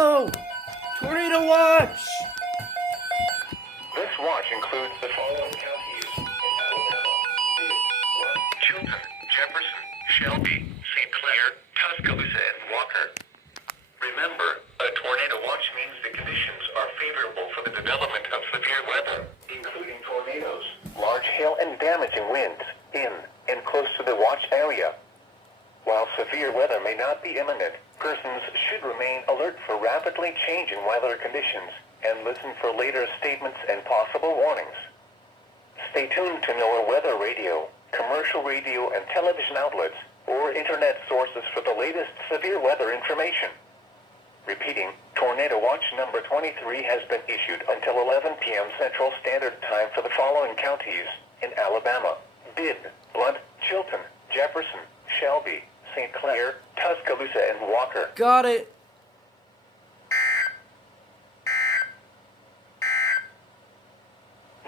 Oh! Tornado watch! This watch includes the following counties in Alabama: Chilton, Jefferson, Shelby, St. Clair, Tuscaloosa, and Walker. Remember, a tornado watch means the conditions are favorable for the development of severe weather, including tornadoes, large hail, and damaging winds in and close to the watch area. While severe weather may not be imminent, persons should remain alert for rapidly changing weather conditions and listen for later statements and possible warnings. Stay tuned to NOAA weather radio, commercial radio and television outlets, or internet sources for the latest severe weather information. Repeating, Tornado Watch number 23 has been issued until 11 p.m. Central Standard Time for the following counties in Alabama: Bibb, Blount, Chilton, Jefferson, Shelby, St. Clair, Tuscaloosa, and Walker. Got it!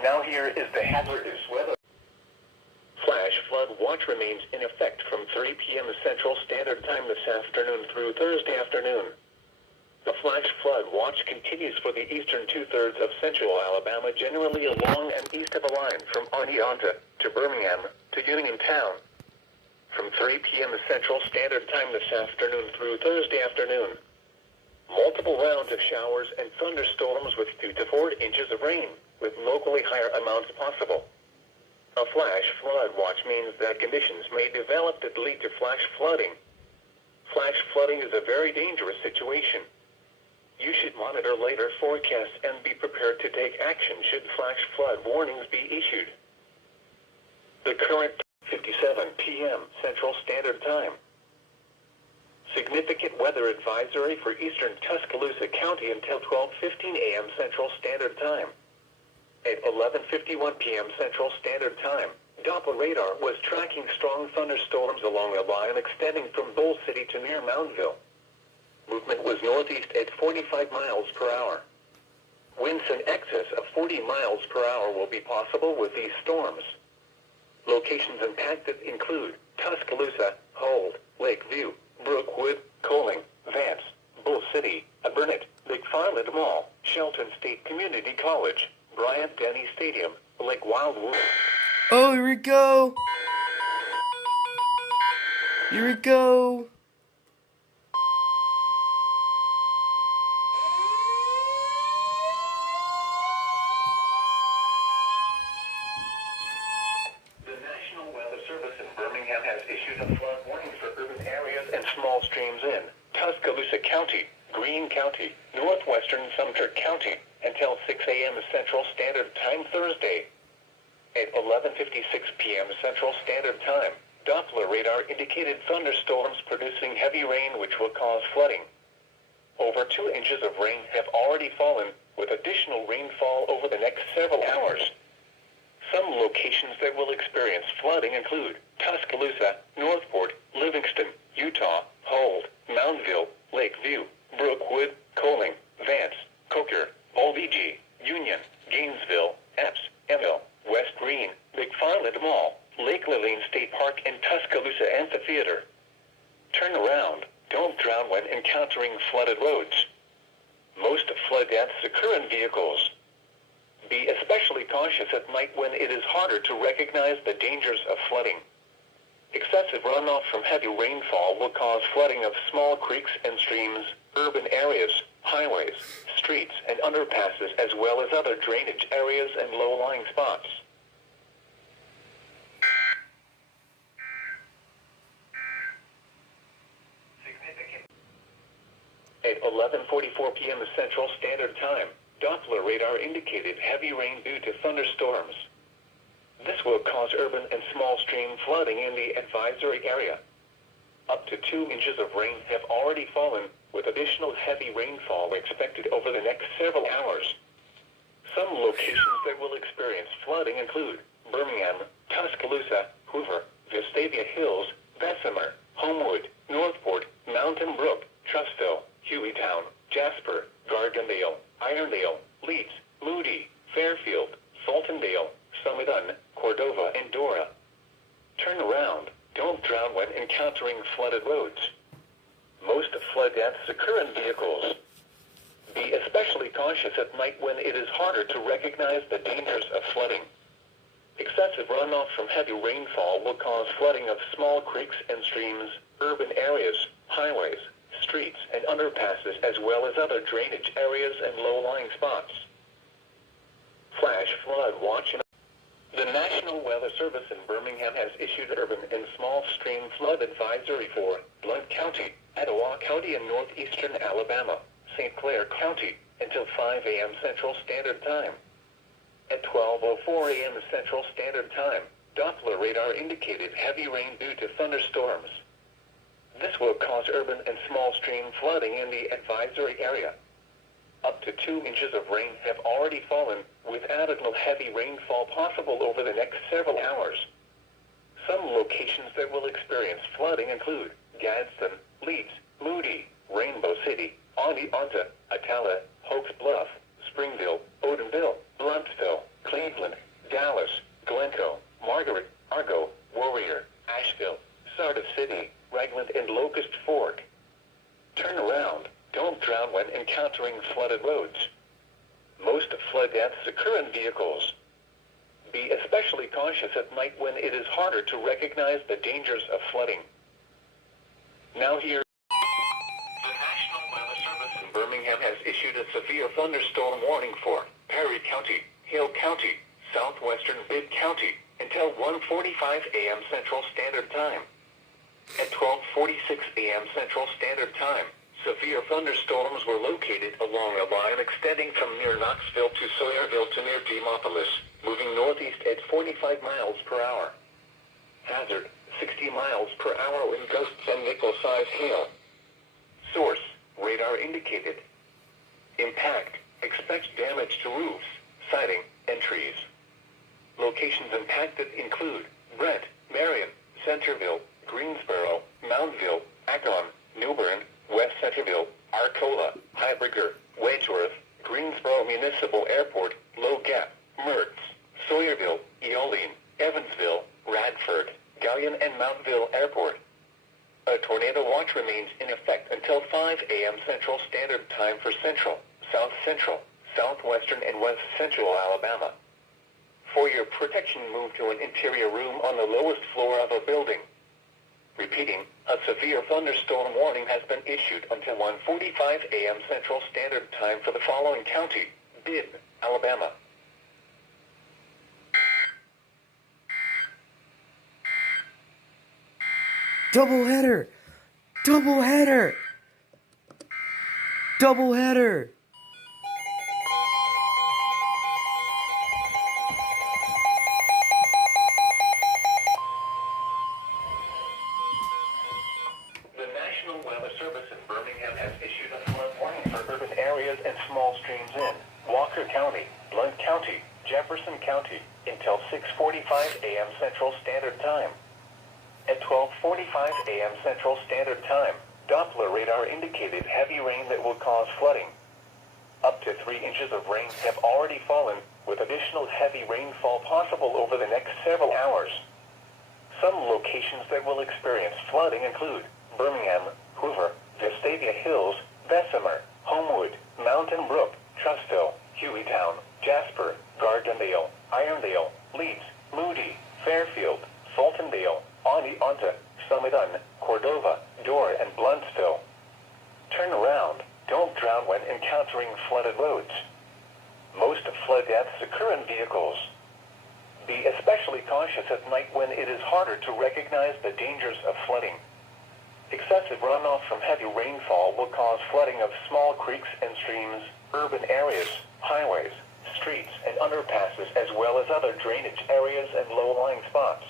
Now here is the hazardous weather. Flash flood watch remains in effect from 3 p.m. Central Standard Time this afternoon through Thursday afternoon. The flash flood watch continues for the eastern two-thirds of central Alabama, generally along and east of a line from Oneonta to Birmingham to Uniontown. From 3 p.m. Central Standard Time this afternoon through Thursday afternoon. Multiple rounds of showers and thunderstorms with 2 to 4 inches of rain, with locally higher amounts possible. A flash flood watch means that conditions may develop that lead to flash flooding. Flash flooding is a very dangerous situation. You should monitor later forecasts and be prepared to take action should flash flood warnings be issued. The current 57 p.m. Central Standard Time. Significant weather advisory for eastern Tuscaloosa County until 12:15 a.m. Central Standard Time. At 11:51 p.m. Central Standard Time, Doppler radar was tracking strong thunderstorms along a line extending from Bull City to near Moundville. Movement was northeast at 45 miles per hour. Winds in excess of 40 miles per hour will be possible with these storms. Locations impacted include Tuscaloosa, Hold, Lakeview, Brookwood, Coling, Vance, Bull City, Burnett, McFarland Mall, Shelton State Community College, Bryant-Denny Stadium, Lake Wildwood. Oh, here we go! Here we go! The National Weather Service in Birmingham has issued a flood warning for urban areas and small streams in Tuscaloosa County, Greene County, northwestern Sumter County, until 6 a.m. Central Standard Time Thursday. At 11:56 p.m. Central Standard Time, Doppler radar indicated thunderstorms producing heavy rain which will cause flooding. Over 2 inches of rain have already fallen, with additional rainfall over the next several hours. Some locations that will experience flooding include Tuscaloosa, Northport, Livingston, Utah, Hold, Moundville, Lakeview, Brookwood, Coling, Vance, Coker, OVG, Union, Gainesville, Epps, Emil, West Greene, McFarland Mall, Lake Lillian State Park, and Tuscaloosa Amphitheater. Turn around. Don't drown when encountering flooded roads. Most flood deaths occur in vehicles. Be especially cautious at night when it is harder to recognize the dangers of flooding. Excessive runoff from heavy rainfall will cause flooding of small creeks and streams, urban areas, highways, streets, and underpasses, as well as other drainage areas and low-lying spots. At 11:44 p.m. Central Standard Time, Doppler radar indicated heavy rain due to thunderstorms. This will cause urban and small stream flooding in the advisory area. Up to 2 inches of rain have already fallen, with additional heavy rainfall expected over the next several hours. Some locations that will experience flooding include Birmingham, Tuscaloosa, Hoover, Vestavia Hills, Bessemer, Homewood, Northport, Mountain Brook, Trussville, Hueytown, Jasper, Gardendale, Irondale, Leeds, Moody, Fairfield, Sultandale, Summit, Cordova, and Dora. Turn around. Don't drown when encountering flooded roads. Most flood deaths occur in vehicles. night when it is harder to recognize the dangers of flooding. Excessive runoff from heavy rainfall will cause flooding of small creeks and streams, urban areas, highways, streets, and underpasses, as well as other drainage areas and low-lying spots. Flash flood watch. The National Weather Service in Birmingham has issued urban and small stream flood advisory for Blount County, Etowah County, and northeastern Alabama, St. Clair County, until 5 a.m. Central Standard Time. At 12:04 a.m. Central Standard Time, Doppler radar indicated heavy rain due to thunderstorms. This will cause urban and small stream flooding in the advisory area. Up to 2 inches of rain have already fallen, with additional heavy rainfall possible over the next several hours. Some locations that will experience flooding include Gadsden, Leeds, Moody, Rainbow City, Oneonta, Atala, Hopes Bluff, Springville, Odenville, Blumpsville, Cleveland, Dallas, Glencoe, Margaret, Argo, Warrior, Asheville, Sardis City, Ragland, and Locust Fork. Turn around. Don't drown when encountering flooded roads. Most flood deaths occur in vehicles. Be especially cautious at night when it is harder to recognize the dangers of flooding. Now here, the National Weather Service in Birmingham has issued a severe thunderstorm warning for Perry County, Hill County, southwestern Bibb County, until 1:45 a.m. Central Standard Time. At 12:46 a.m. Central Standard Time, severe thunderstorms were located along a line extending from near Knoxville to Sawyerville to near Demopolis, moving northeast at 45 miles per hour. Hazard, 60 miles per hour wind gusts and nickel-sized hail. Source, radar indicated. Impact, expect damage to roofs, siding, and trees. Locations impacted include Brent, Marion, Centerville, Greensboro, Mountville, Akron, Newbern, West Centerville, Arcola, Heiberger, Wedgeworth, Greensboro Municipal Airport, Low Gap, Mertz, Sawyerville, Eoline, Evansville, Radford, Gallion, and Mountville Airport. A tornado watch remains in effect until 5 a.m. Central Standard Time for Central, South Central, Southwestern, and West Central Alabama. For your protection, move to an interior room on the lowest floor of a building. Repeating, a severe thunderstorm warning has been issued until 1:45 a.m. Central Standard Time for the following county: Bibb, Alabama. Doubleheader! Doubleheader! Doubleheader! The National Weather Service in Birmingham has issued a flood warning for urban areas and small streams in Walker County, Blount County, Jefferson County, until 6:45 a.m. Central Standard Time. At 12:45 a.m. Central Standard Time, Doppler radar indicated heavy rain that will cause flooding. Up to 3 inches of rain have already fallen, with additional heavy rainfall possible over the next several hours. Some locations that will experience flooding include Birmingham, Hoover, Vestavia Hills, Bessemer, Homewood, Mountain Brook, Trustville, Hueytown, Jasper, Gardendale, Irondale, Leeds, Moody, Fairfield, Fultondale, Oneonta, Summiton, Cordova, Dorr, and Blunsville. Turn around. Don't drown when encountering flooded roads. Most flood deaths occur in vehicles. Be especially cautious at night when it is harder to recognize the dangers of flooding. Excessive runoff from heavy rainfall will cause flooding of small creeks and streams, urban areas, highways, streets, and underpasses, as well as other drainage areas and low-lying spots.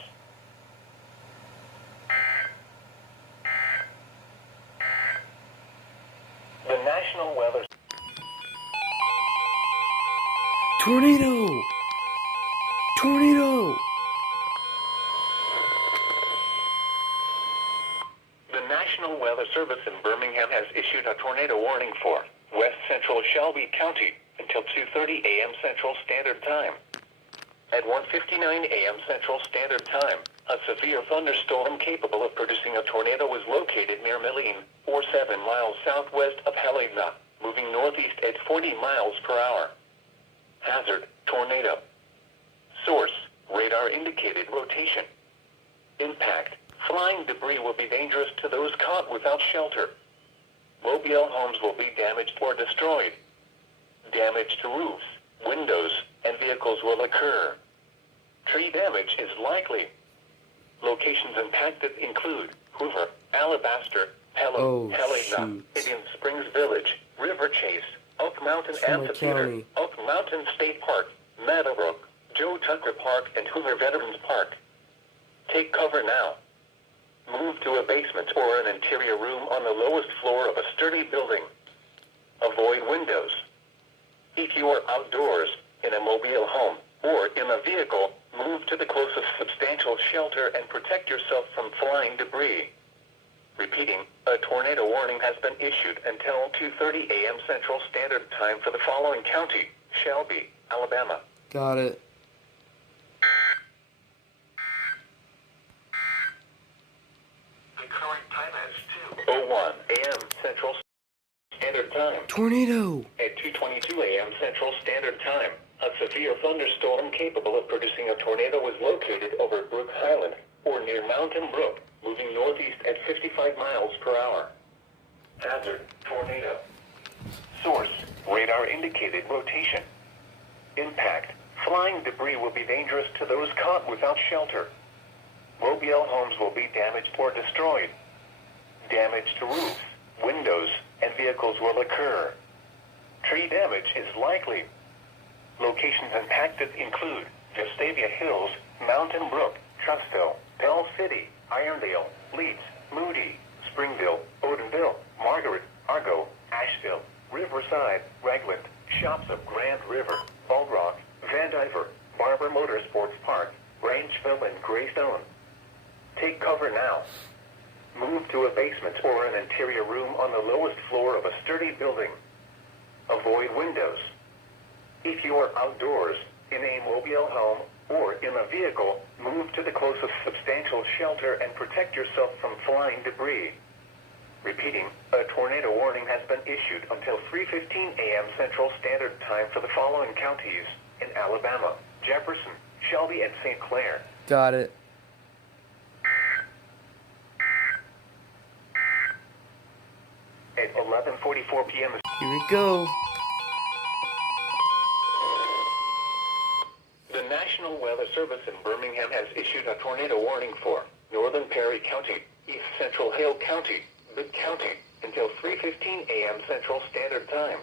The National Weather Tornado! Tornado! The National Weather Service in Birmingham has issued a tornado warning for West Central Shelby County until 2:30 a.m. Central Standard Time. At 1:59 a.m. Central Standard Time, a severe thunderstorm capable of producing a tornado was located near Milleen, or 7 miles southwest of Helena, moving northeast at 40 miles per hour. Hazard, tornado. Source, radar indicated rotation. Impact, flying debris will be dangerous to those caught without shelter. Mobile homes will be damaged or destroyed. Damage to roofs, windows, and vehicles will occur. Tree damage is likely. Locations impacted include Hoover, Alabaster, Pelham, Helena, Indian Springs Village, River Chase, Oak Mountain Amphitheater, County. Oak Mountain State Park, Meadowbrook, Joe Tucker Park, and Hoover Veterans Park. Take cover now. Move to a basement or an interior room on the lowest floor of a sturdy building. Avoid windows. If you are outdoors, in a mobile home, or in a vehicle, move to the closest substantial shelter and protect yourself from flying debris. Repeating, a tornado warning has been issued until 2:30 a.m. Central Standard Time for the following county: Shelby, Alabama. Got it. The current time is 2:01 a.m. Central Standard Time. Tornado. At 2:22 a.m. Central Standard Time, a severe thunderstorm capable of producing a tornado was located over Brook Highland, or near Mountain Brook, moving northeast at 55 miles per hour. Hazard, tornado. Source, radar indicated rotation. Impact, flying debris will be dangerous to those caught without shelter. Mobile homes will be damaged or destroyed. Damage to roofs, windows, and vehicles will occur. Tree damage is likely. Locations impacted include Vestavia Hills, Mountain Brook, Trussville, Bell City, Irondale, Leeds, Moody, Springville, Odenville, Margaret, Argo, Asheville, Riverside, Ragland, Shops of Grand River, Bald Rock, Vandiver, Barber Motorsports Park, Rangeville, and Greystone. Take cover now. Move to a basement or an interior room on the lowest floor of a sturdy building. Avoid windows. If you are outdoors, in a mobile home, or in a vehicle, move to the closest substantial shelter and protect yourself from flying debris. Repeating, a tornado warning has been issued until 3:15 a.m. Central Standard Time for the following counties in Alabama: Jefferson, Shelby, and St. Clair. Got it. At 11:44 p.m. Here we go. The National Weather Service in Birmingham has issued a tornado warning for Northern Perry County, East Central Hale County, Bibb County, until 3:15 a.m. Central Standard Time.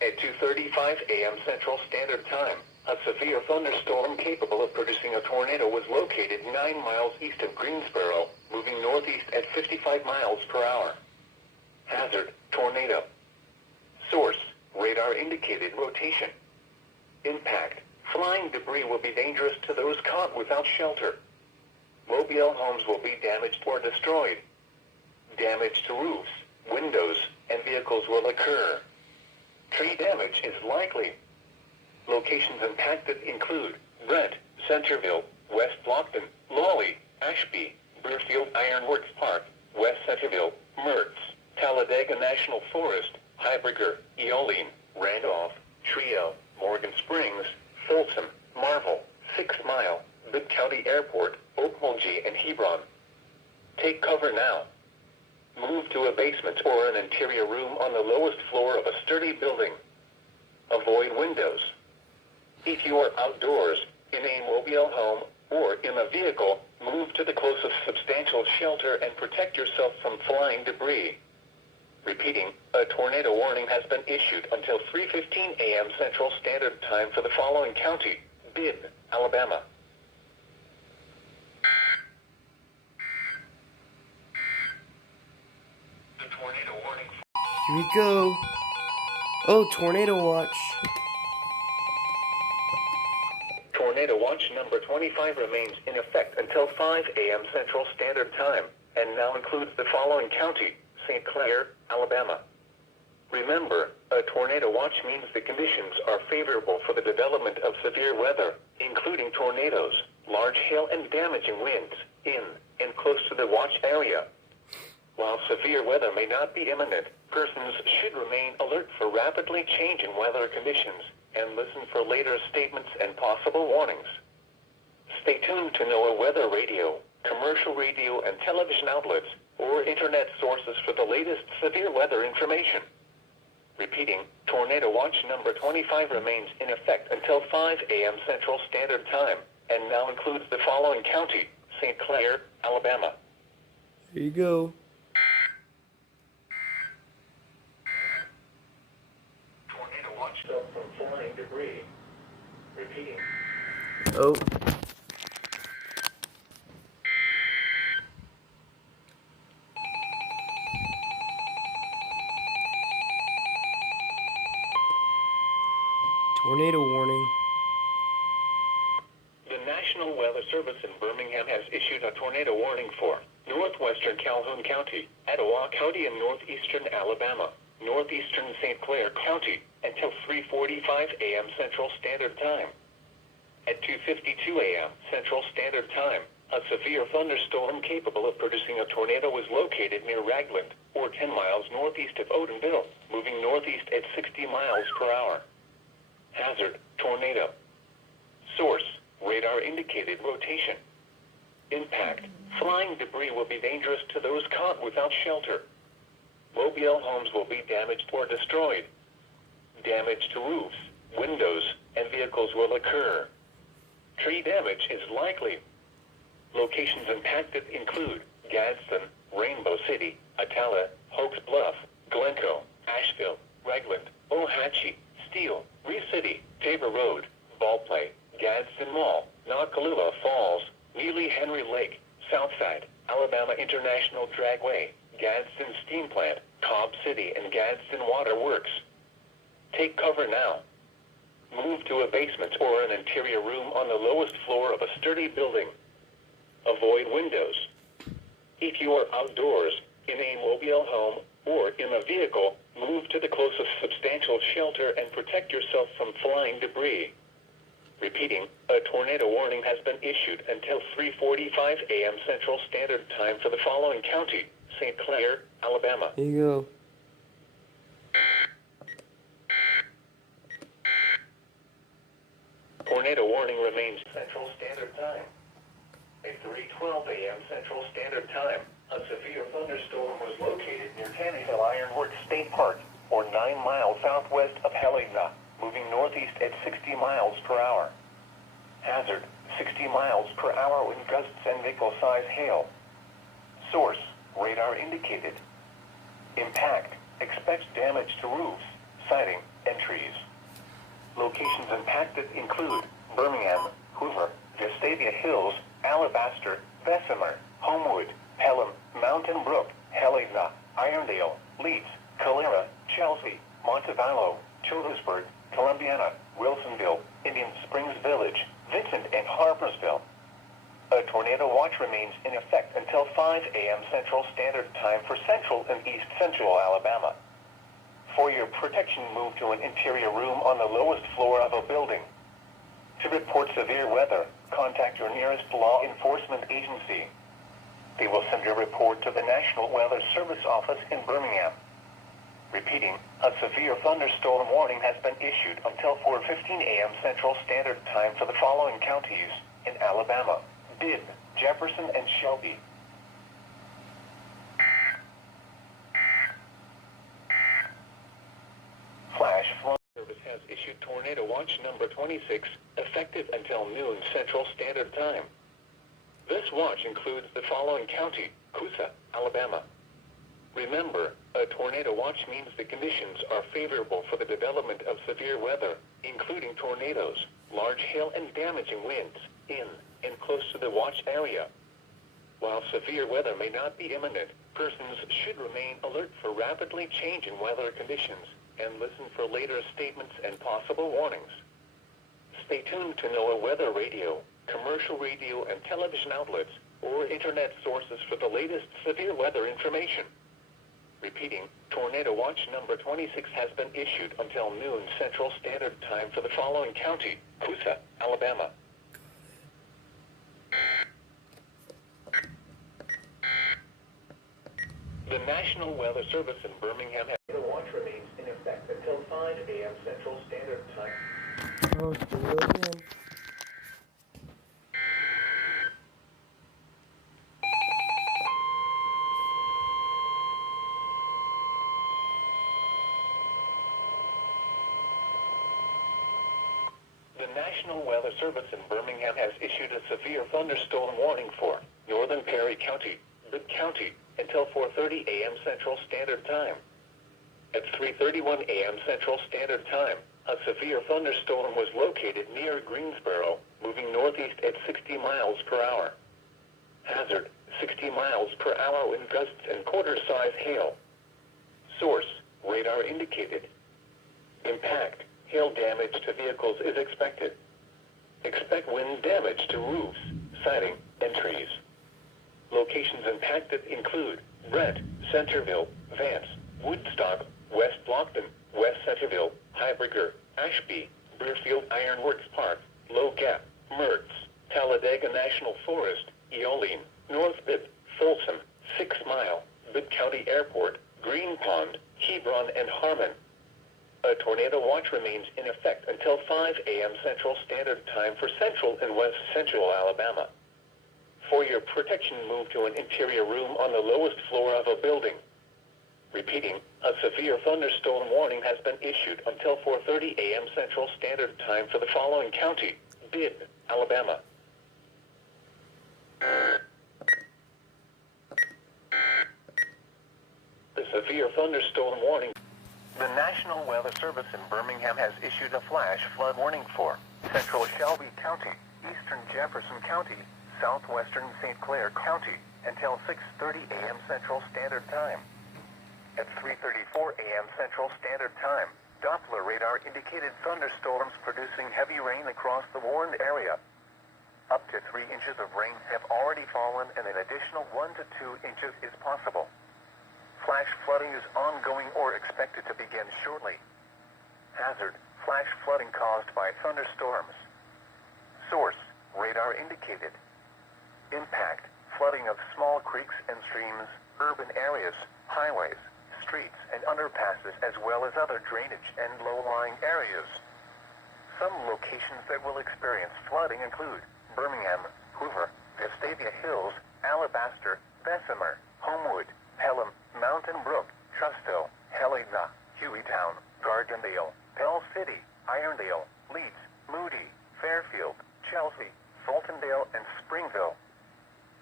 At 2:35 a.m. Central Standard Time, a severe thunderstorm capable of producing a tornado was located 9 miles east of Greensboro, moving northeast at 55 miles per hour. Hazard, tornado. Source, radar indicated rotation. Impact, flying debris will be dangerous to those caught without shelter. Mobile homes will be damaged or destroyed. Damage to roofs, windows, and vehicles will occur. Tree damage is likely. Locations impacted include Brent, Centerville, West Blockton, Lawley, Ashby, Burfield Ironworks Park, West Centerville, Mertz, Talladega National Forest, Heiberger, Eoline, Randolph, Trio, Morgan Springs, Folsom, Marvel, 6 Mile, Bibb County Airport, Okmulgee, and Hebron. Take cover now. Move to a basement or an interior room on the lowest floor of a sturdy building. Avoid windows. If you are outdoors, in a mobile home, or in a vehicle, move to the closest substantial shelter and protect yourself from flying debris. Repeating, a tornado warning has been issued until 3:15 a.m. Central Standard Time for the following county: Bibb, Alabama. The tornado warning. Here we go. Oh, tornado watch. Tornado watch number 25 remains in effect until 5 a.m. Central Standard Time, and now includes the following county: St. Clair, Alabama. Remember, a tornado watch means the conditions are favorable for the development of severe weather, including tornadoes, large hail, and damaging winds, in and close to the watched area. While severe weather may not be imminent, persons should remain alert for rapidly changing weather conditions, and listen for later statements and possible warnings. Stay tuned to NOAA weather radio, commercial radio and television outlets, or internet sources for the latest severe weather information. Repeating, Tornado Watch number 25 remains in effect until 5 a.m. Central Standard Time, and now includes the following county: St. Clair, Alabama. There you go. Tornado watch up from flying debris. Repeating. Oh. Tornado warning. The National Weather Service in Birmingham has issued a tornado warning for northwestern Calhoun County, Etowah County, and northeastern Alabama, northeastern St. Clair County, until 3:45 a.m. Central Standard Time. At 2:52 a.m. Central Standard Time, a severe thunderstorm capable of producing a tornado was located near Ragland, or 10 miles northeast of Odenville, moving northeast at 60 miles per hour. Hazard: tornado. Source: radar indicated rotation. Impact: flying debris will be dangerous to those caught without shelter. Mobile homes will be damaged or destroyed. Damage to roofs, windows, and vehicles will occur. Tree damage is likely. Locations impacted include Gadsden, Rainbow City, Attala, Hoax Bluff, Glencoe, Asheville, Ragland, Ohatchee, Steele, Reese City, Tabor Road, Ballplay, Gadsden Mall, Nakalula Falls, Neely Henry Lake, Southside, Alabama International Dragway, Gadsden Steam Plant, Cobb City, and Gadsden Water Works. Take cover now. Move to a basement or an interior room on the lowest floor of a sturdy building. Avoid windows. If you are outdoors, in a mobile home, or in a vehicle, move to the closest substantial shelter and protect yourself from flying debris. Repeating, a tornado warning has been issued until 3:45 a.m. Central Standard Time for the following county: St. Clair, Alabama. There you go. Tornado warning remains Central Standard Time. At 3:12 a.m. Central Standard Time, a severe thunderstorm was located near Tannehill Ironworks State Park, or 9 miles southwest of Helena, moving northeast at 60 miles per hour. Hazard: 60 miles per hour wind gusts and nickel-size hail. Source: radar indicated. Impact: expects damage to roofs, siding, and trees. Locations impacted include Birmingham, Hoover, Vestavia Hills, Alabaster, Bessemer, Homewood, Pelham, Mountain Brook, Helena, Irondale, Leeds, Calera, Chelsea, Montevallo, Childersburg, Columbiana, Wilsonville, Indian Springs Village, Vincent, and Harpersville. A tornado watch remains in effect until 5 a.m. Central Standard Time for Central and East Central Alabama. For your protection, move to an interior room on the lowest floor of a building. To report severe weather, contact your nearest law enforcement agency. They will send your report to the National Weather Service office in Birmingham. Repeating, a severe thunderstorm warning has been issued until 4:15 a.m. Central Standard Time for the following counties in Alabama: Bibb, Jefferson, and Shelby. Flash Flood Service has issued Tornado Watch number 26, effective until noon Central Standard Time. This watch includes the following county: Coosa, Alabama. Remember, a tornado watch means the conditions are favorable for the development of severe weather, including tornadoes, large hail, and damaging winds, in and close to the watch area. While severe weather may not be imminent, persons should remain alert for rapidly changing weather conditions and listen for later statements and possible warnings. Stay tuned to NOAA weather radio, commercial radio and television outlets, or internet sources for the latest severe weather information. Repeating, Tornado Watch number 26 has been issued until noon Central Standard Time for the following county: Coosa, Alabama. The National Weather Service in Birmingham has the watch remains in effect until 5 a.m. Central Standard Time. Oh, tornado again. The National Weather Service in Birmingham has issued a severe thunderstorm warning for northern Perry County, Bibb County, until 4:30 a.m. Central Standard Time. At 3:31 a.m. Central Standard Time, a severe thunderstorm was located near Greensboro, moving northeast at 60 miles per hour. Hazard, 60 miles per hour wind gusts and quarter-size hail. Source, radar indicated. Impact, hail damage to vehicles is expected. Expect wind damage to roofs, siding, and trees. Locations impacted include Brent, Centerville, Vance, Woodstock, West Blockton, West Centerville, Highbrigger, Ashby, Brearfield Ironworks Park, Low Gap, Mertz, Talladega National Forest, Eoline, North Bibb, Folsom, 6 Mile, Bibb County Airport, Green Pond, Hebron, and Harmon. A tornado watch remains in effect until 5 a.m. Central Standard Time for central and west central Alabama. For your protection, move to an interior room on the lowest floor of a building. Repeating, a severe thunderstorm warning has been issued until 4:30 a.m. Central Standard Time for the following county: Bibb, Alabama. The severe thunderstorm warning. The National Weather Service in Birmingham has issued a flash flood warning for central Shelby County, eastern Jefferson County, southwestern St. Clair County, until 6:30 a.m. Central Standard Time. At 3:34 a.m. Central Standard Time, Doppler radar indicated thunderstorms producing heavy rain across the warned area. Up to 3 inches of rain have already fallen, and an additional 1 to 2 inches is possible. Flash flooding is ongoing or expected to begin shortly. Hazard, flash flooding caused by thunderstorms. Source, radar indicated. Impact, flooding of small creeks and streams, urban areas, highways, streets, and underpasses, as well as other drainage and low-lying areas. Some locations that will experience flooding include Birmingham, Hoover, Vestavia Hills, Alabaster, Bessemer, Homewood, Pelham, Mountain Brook, Trussville, Helena, Hueytown, Gardendale, Pell City, Irondale, Leeds, Moody, Fairfield, Chelsea, Fultondale, and Springville.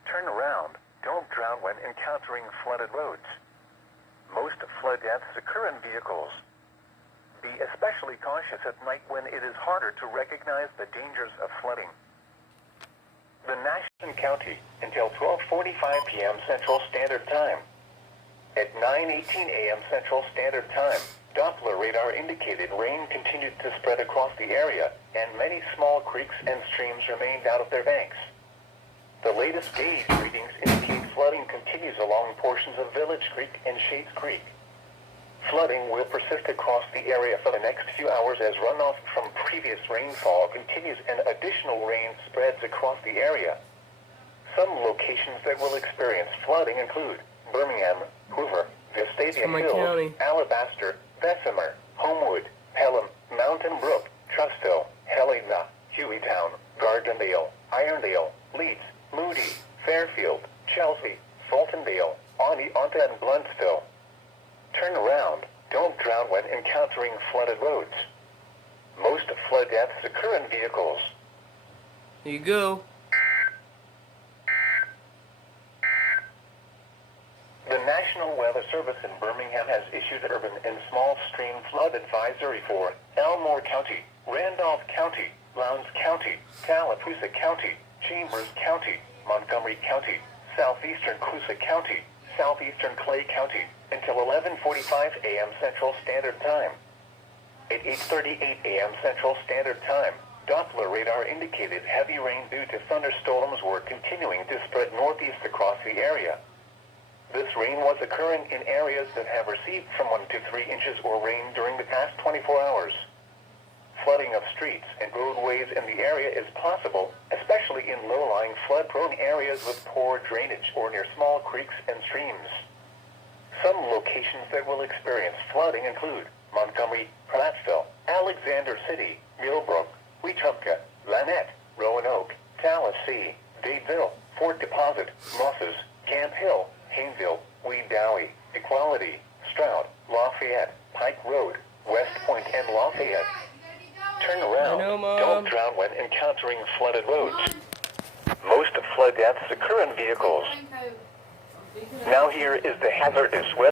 Turn around. Don't drown when encountering flooded roads. Most flood deaths occur in vehicles. Be especially cautious at night when it is harder to recognize the dangers of flooding. The National County until 12:45 p.m. Central Standard Time. At 9:18 a.m. Central Standard Time, Doppler radar indicated rain continued to spread across the area, and many small creeks and streams remained out of their banks. The latest gauge readings indicate flooding continues along portions of Village Creek and Shades Creek. Flooding will persist across the area for the next few hours as runoff from previous rainfall continues and additional rain spreads across the area. Some locations that will experience flooding include Birmingham, Hoover, Vestavia Hills, county. Alabaster, Bessemer, Homewood, Pelham, Mountain Brook, Trussville, Helena, Hueytown, Gardendale, Irondale, Leeds, Moody, Fairfield, Chelsea, Fultondale, Oneonta, and Bluntsville. Turn around. Don't drown when encountering flooded roads. Most flood deaths occur in vehicles. Here you go. The National Weather Service in Birmingham has issued an urban and small stream flood advisory for Elmore County, Randolph County, Lowndes County, Tallapoosa County, Chambers County, Montgomery County, Southeastern Coosa County, Southeastern Clay County, until 11:45 a.m. Central Standard Time. At 8:38 a.m. Central Standard Time, Doppler radar indicated heavy rain due to thunderstorms were continuing to spread northeast across the area. This rain was occurring in areas that have received from 1 to 3 inches or rain during the past 24 hours. Flooding of streets and roadways in the area is possible, especially in low-lying flood-prone areas with poor drainage or near small creeks and streams. Some locations that will experience flooding include Montgomery, Prattsville, Alexander City, Millbrook, Wetumpka, Lanett, Roanoke, Tallis C, Dadeville, Fort Deposit, Mosses, Camp Hill, Hayneville, Weed-Dowie, Equality, Stroud, Lafayette, Pike Road, West Point, and Lafayette. Turn around. I know, Mom. Don't drown when encountering flooded roads. Most flood deaths occur in vehicles. Now here is the hazardous weather.